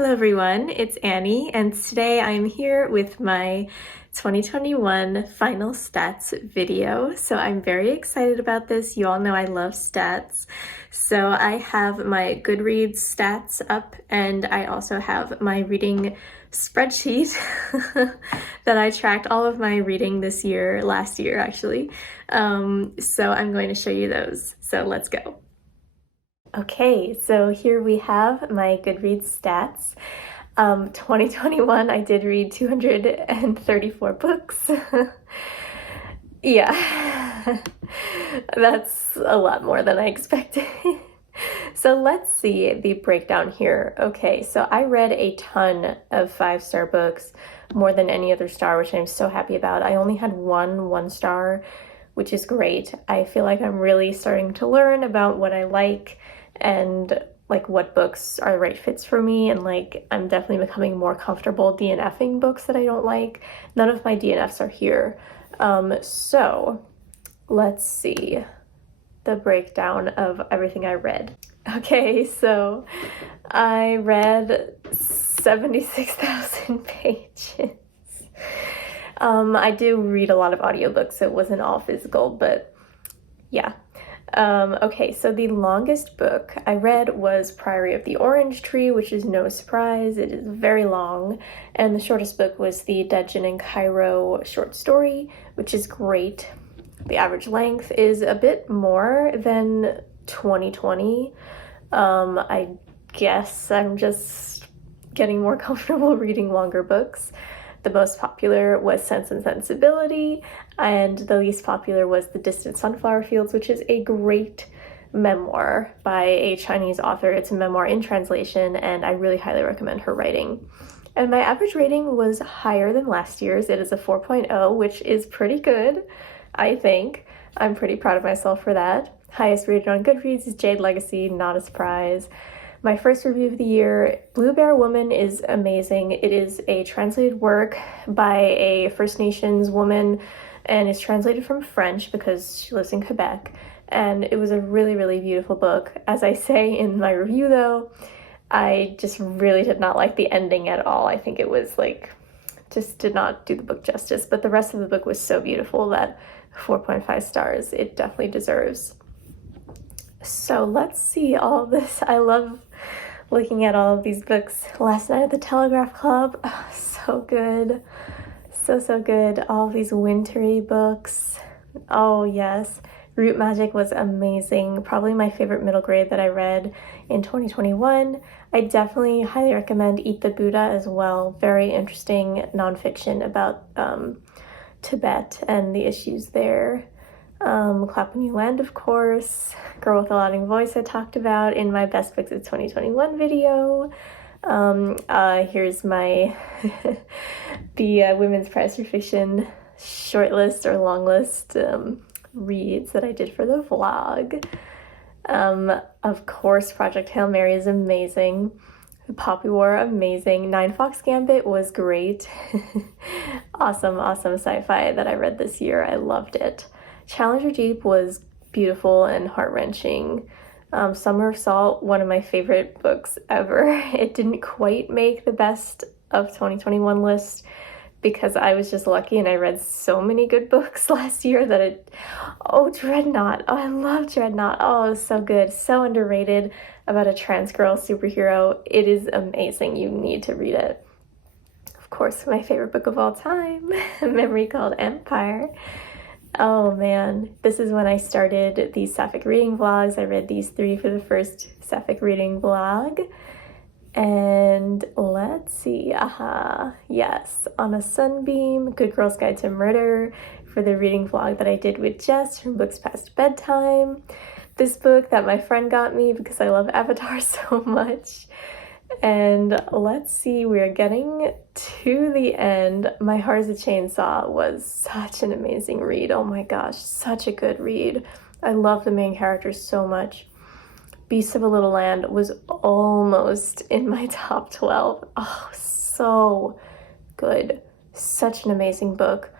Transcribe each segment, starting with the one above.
Hello everyone, it's Annie, and today I'm here with my 2021 final stats video. So I'm very excited about this. You all know I love stats. So I have my GoodReads stats up, and I also have my reading spreadsheet that I tracked all of my reading this year, last year actually. So I'm going to show you those. So let's go. Okay, so here we have my GoodReads stats. 2021, I did read 234 books. Yeah, that's a lot more than I expected. So let's see the breakdown here. Okay, so I read a ton of 5-star books, more than any other star, which I'm so happy about. I only had one star, which is great. I feel like I'm really starting to learn about what I like and like what books are the right fits for me, and like I'm definitely becoming more comfortable DNFing books that I don't like. None of my DNFs are here. So let's see the breakdown of everything I read. Okay, so I read 76,000 pages. I do read a lot of audiobooks, so it wasn't all physical, but yeah. Okay, so the longest book I read was Priory of the Orange Tree, which is no surprise. It is very long. And the shortest book was the Dead Gin in Cairo short story, which is great. The average length is a bit more than 2020. I guess I'm just getting more comfortable reading longer books. The most popular was Sense and Sensibility, and the least popular was The Distant Sunflower Fields, which is a great memoir by a Chinese author. It's a memoir in translation, and I really highly recommend her writing. And my average rating was higher than last year's. It is a 4.0, which is pretty good, I think. I'm pretty proud of myself for that. Highest rated on Goodreads is Jade Legacy, not a surprise. My first review of the year, Blue Bear Woman, is amazing. It is a translated work by a First Nations woman and is translated from French because she lives in Quebec. And it was a really, really beautiful book. As I say in my review though, I just really did not like the ending at all. I think it was like, just did not do the book justice. But the rest of the book was so beautiful that 4.5 stars it definitely deserves. So let's see all of this. I love looking at all of these books. Last Night at the Telegraph Club, oh, so good. So good. All of these wintry books. Oh yes. Root Magic was amazing. Probably my favorite middle grade that I read in 2021. I definitely highly recommend Eat the Buddha as well. Very interesting nonfiction about Tibet and the issues there. Clap When You Land, of course. Girl with a Louding Voice I talked about in my Best Books of 2021 video. Here's my the Women's Prize for Fiction shortlist or long list reads that I did for the vlog. Of course, Project Hail Mary is amazing. Poppy War, amazing. Nine Fox Gambit was great. Awesome sci-fi that I read this year. I loved it. Challenger Deep was beautiful and heart-wrenching. Summer of Salt, one of my favorite books ever. It didn't quite make the best of 2021 list because I was just lucky and I read so many good books last year that it... Oh, Dreadnought. Oh, I love Dreadnought. Oh, it was so good. So underrated, about a trans girl superhero. It is amazing. You need to read it. Of course, my favorite book of all time, Memory Called Empire. Oh man, this is when I started these sapphic reading vlogs. I read these 3 for the first sapphic reading vlog. And let's see, yes, On a Sunbeam, Good Girl's Guide to Murder for the reading vlog that I did with Jess from Books Past Bedtime. This book that my friend got me because I love Avatar so much. And let's see, we're getting to the end. My Heart is a Chainsaw was such an amazing read. Oh my gosh, such a good read. I love the main characters so much. Beasts of a Little Land was almost in my top 12. Oh, so good. Such an amazing book.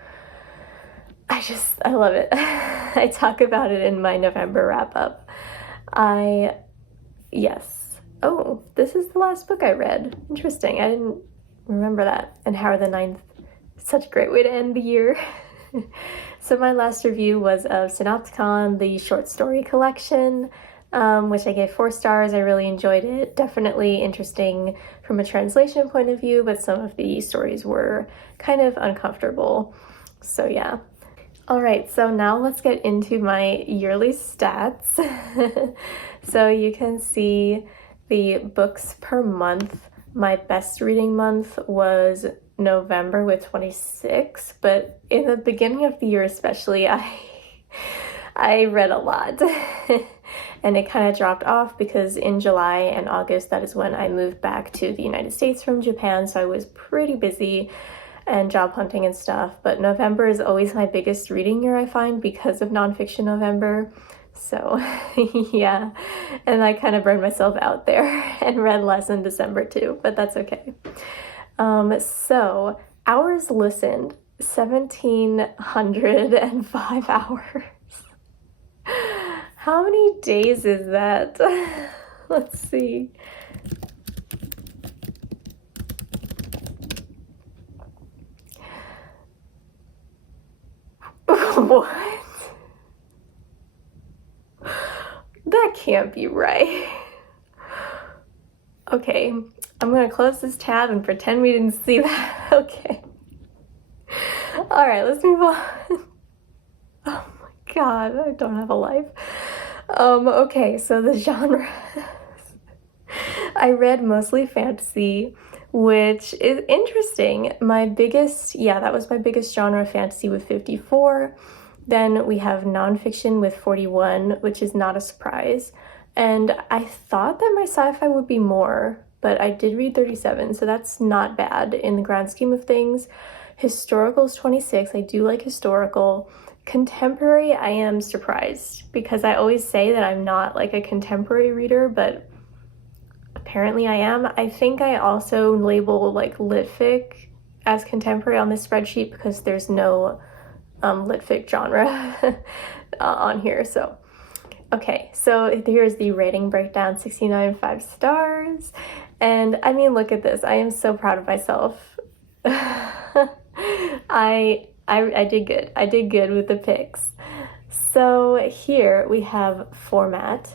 I love it. I talk about it in my November wrap-up. Yes. Oh, this is the last book I read. Interesting. I didn't remember that. And Howard the Ninth. Such a great way to end the year. So my last review was of Synopticon, the short story collection, which I gave 4 stars. I really enjoyed it. Definitely interesting from a translation point of view, but some of the stories were kind of uncomfortable. So yeah. All right, so now let's get into my yearly stats. So you can see the books per month. My best reading month was November with 26, but in the beginning of the year especially, I read a lot. And it kind of dropped off because in July and August, that is when I moved back to the United States from Japan, so I was pretty busy and job hunting and stuff. But November is always my biggest reading year, I find, because of nonfiction November. So yeah, and I kind of burned myself out there and read less in December too, but that's okay. So hours listened, 1,705 hours. How many days is that? Let's see. What? That can't be right. Okay, I'm gonna close this tab and pretend we didn't see that. Okay. All right, let's move on. Oh my God, I don't have a life. Okay, so the genre. I read mostly fantasy, which is interesting. That was my biggest genre, fantasy, with 54. Then we have nonfiction with 41, which is not a surprise. And I thought that my sci-fi would be more, but I did read 37, so that's not bad in the grand scheme of things. Historical is 26. I do like historical. Contemporary, I am surprised because I always say that I'm not like a contemporary reader, but apparently I am. I think I also label like litfic as contemporary on this spreadsheet because there's no litfic genre on here. So okay, so here's the rating breakdown: 69 5 stars. And I mean, look at this. I am so proud of myself. I did good. I did good with the picks. So here we have format.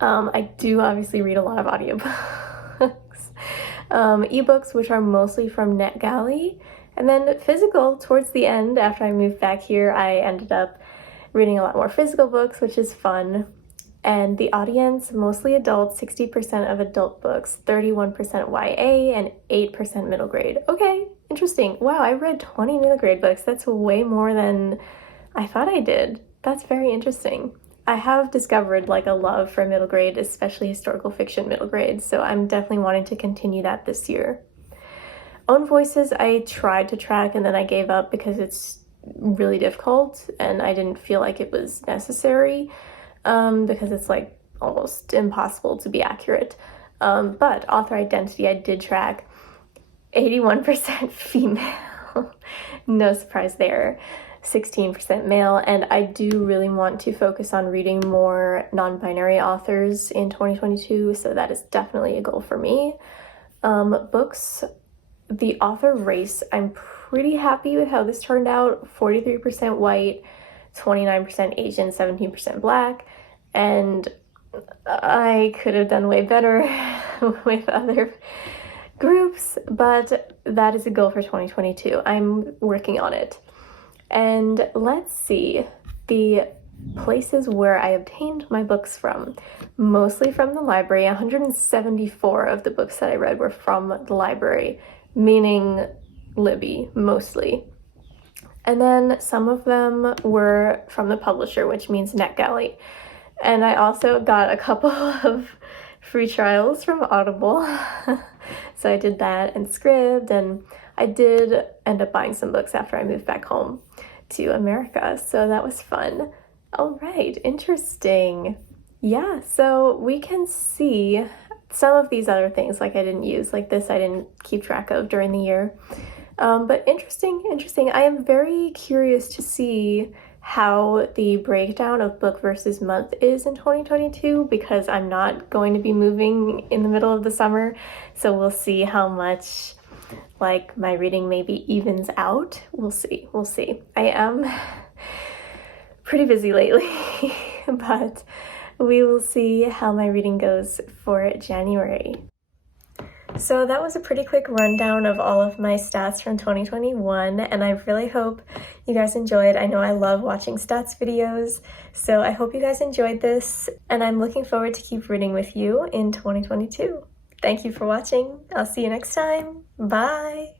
I do obviously read a lot of audiobooks. Ebooks, which are mostly from NetGalley. And then physical, towards the end, after I moved back here, I ended up reading a lot more physical books, which is fun. And the audience, mostly adults, 60% of adult books, 31% YA, and 8% middle grade. Okay, interesting. Wow, I read 20 middle grade books. That's way more than I thought I did. That's very interesting. I have discovered like a love for middle grade, especially historical fiction middle grade, so I'm definitely wanting to continue that this year. Own voices, I tried to track and then I gave up because it's really difficult and I didn't feel like it was necessary. Because it's like almost impossible to be accurate. But author identity, I did track. 81% female, no surprise there. 16% male, and I do really want to focus on reading more non-binary authors in 2022, so that is definitely a goal for me. Books, the author race, I'm pretty happy with how this turned out. 43% white, 29% Asian, 17% black, and I could have done way better with other groups, but that is a goal for 2022. I'm working on it. And let's see, the places where I obtained my books from, mostly from the library. 174 of the books that I read were from the library, meaning Libby, mostly. And then some of them were from the publisher, which means NetGalley. And I also got a couple of free trials from Audible. So I did that, and Scribd, and I did end up buying some books after I moved back home to America. So that was fun. All right, interesting. Yeah, so we can see some of these other things like I didn't use, like this I didn't keep track of during the year. But interesting. I am very curious to see how the breakdown of book versus month is in 2022 because I'm not going to be moving in the middle of the summer. So we'll see how much like my reading maybe evens out. We'll see. I am pretty busy lately, but we will see how my reading goes for January. So that was a pretty quick rundown of all of my stats from 2021, and I really hope you guys enjoyed. I know I love watching stats videos, so I hope you guys enjoyed this, and I'm looking forward to keep reading with you in 2022. Thank you for watching. I'll see you next time. Bye!